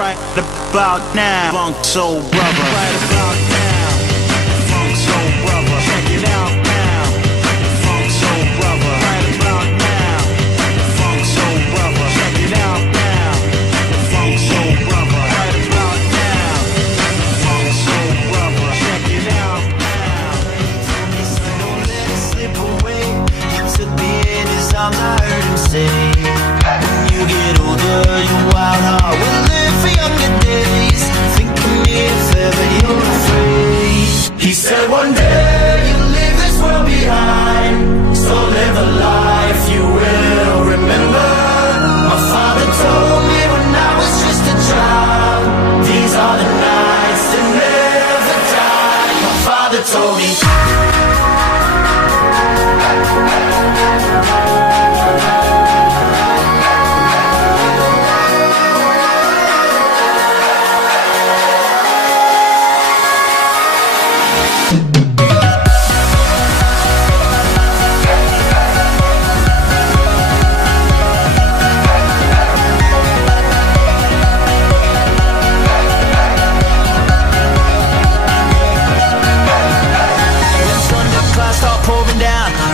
Right about now, Funk Soul Brother. Right about now, Funk Soul Brother. Check it out now, Funk Soul Brother. Right about now, Funk Soul Brother. Check it out now, Funk Soul Brother. Right about now, Funk Soul Brother. Check it out now. Don't let it slip away. He took me in his arms, I heard him say, when you get older, your wild heart will live for younger days. Think of me if ever you're afraid. He said one day you'll leave this world behind, so live a life you will remember. My father told me when I was just a child, these are the nights that never die. My father told me.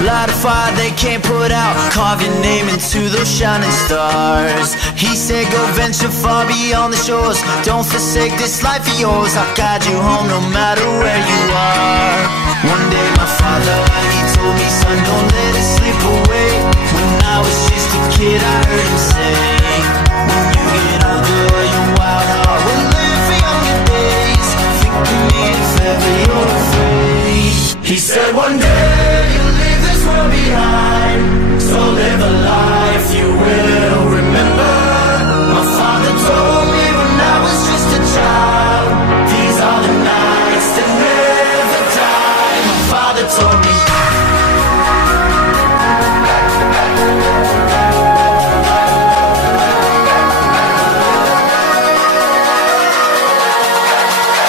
Light a fire they can't put out, carve your name into those shining stars. He said go venture far beyond the shores, don't forsake this life of yours. I'll guide you home no matter where you are. One day my father, he told me, son, don't let it slip away. When I was just a kid I heard him say, when you get older your wild heart will live for younger days. Think of me if ever you're afraid. He said one day you'll leave this world behind, so live a life you will remember. My father told me when I was just a child, these are the nights that never die. My father told me.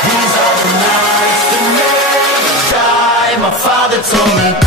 These are the nights that never die. My father told me.